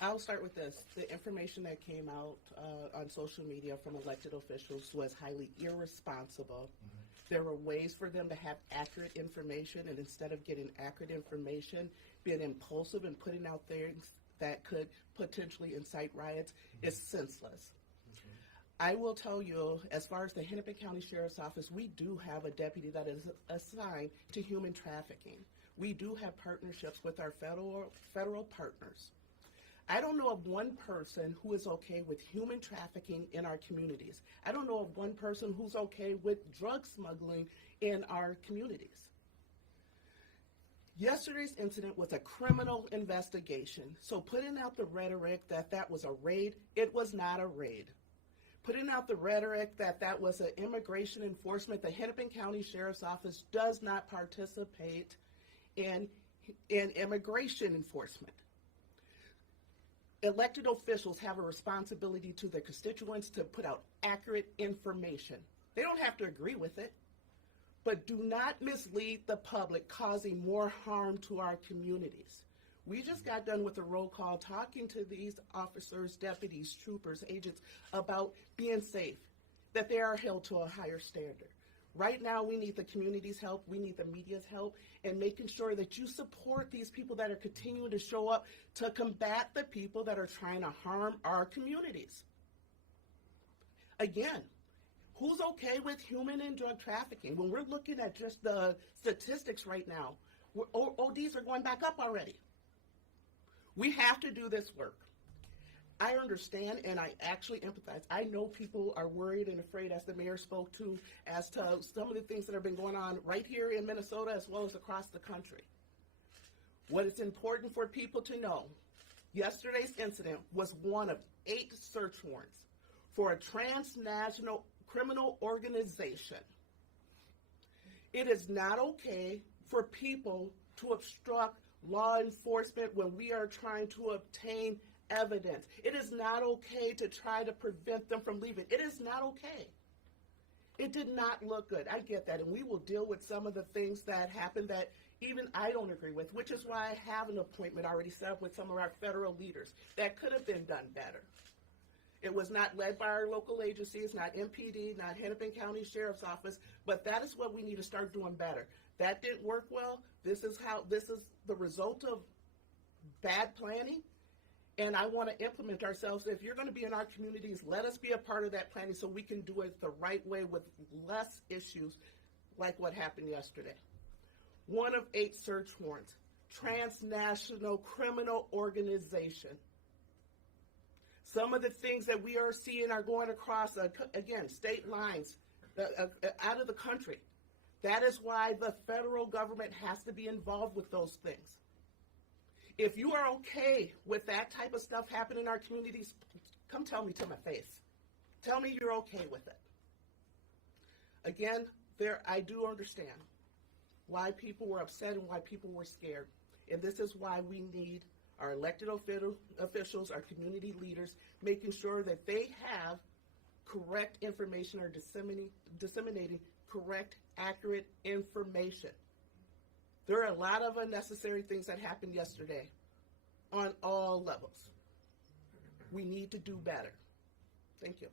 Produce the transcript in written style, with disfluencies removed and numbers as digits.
I'll start with this. The information that came out on social media from elected officials was highly irresponsible. There were ways for them to have accurate information, and instead of getting accurate information, being impulsive and putting out things that could potentially incite riots is senseless. I will tell you, as far as the Hennepin County Sheriff's Office, we do have a deputy that is assigned to human trafficking. We do have partnerships with our federal partners. I don't know of one person who is okay with human trafficking in our communities. I don't know of one person who's okay with drug smuggling in our communities. Yesterday's incident was a criminal investigation. So putting out the rhetoric that that was a raid, it was not a raid. Putting out the rhetoric that that was an immigration enforcement, the Hennepin County Sheriff's Office does not participate in immigration enforcement. Elected officials have a responsibility to their constituents to put out accurate information. They don't have to agree with it, but do not mislead the public, causing more harm to our communities. We just got done with a roll call talking to these officers, deputies, troopers, agents about being safe, that they are held to a higher standard. Right now, we need the community's help, we need the media's help, and making sure that you support these people that are continuing to show up to combat the people that are trying to harm our communities. Again, who's okay with human and drug trafficking? When we're looking at just the statistics right now, ODs are going back up already. We have to do this work. I understand and I actually empathize. I know people are worried and afraid, as the mayor spoke to, as to some of the things that have been going on right here in Minnesota as well as across the country. What is important for people to know, yesterday's incident was one of 8 search warrants for a transnational criminal organization. It is not okay for people to obstruct law enforcement when we are trying to obtain evidence. It is not okay to try to prevent them from leaving. It is not okay. It did not look good. I get that, and we will deal with some of the things that happened that even I don't agree with, which is why I have an appointment already set up with some of our federal leaders. That could have been done better. It was not led by our local agencies, not MPD, not Hennepin County Sheriff's Office, but that is what we need to start doing better. That didn't work well. This is the result of bad planning. And I want to implement ourselves. If you're going to be in our communities, let us be a part of that planning so we can do it the right way with less issues like what happened yesterday. 1 of 8 search warrants, transnational criminal organization. Some of the things that we are seeing are going across, again, state lines, out of the country. That is why the federal government has to be involved with those things. If you are okay with that type of stuff happening in our communities, come tell me to my face. Tell me you're okay with it. Again, I do understand why people were upset and why people were scared. And this is why we need our elected officials, our community leaders, making sure that they have correct information or disseminating correct, accurate information. There are a lot of unnecessary things that happened yesterday on all levels. We need to do better. Thank you.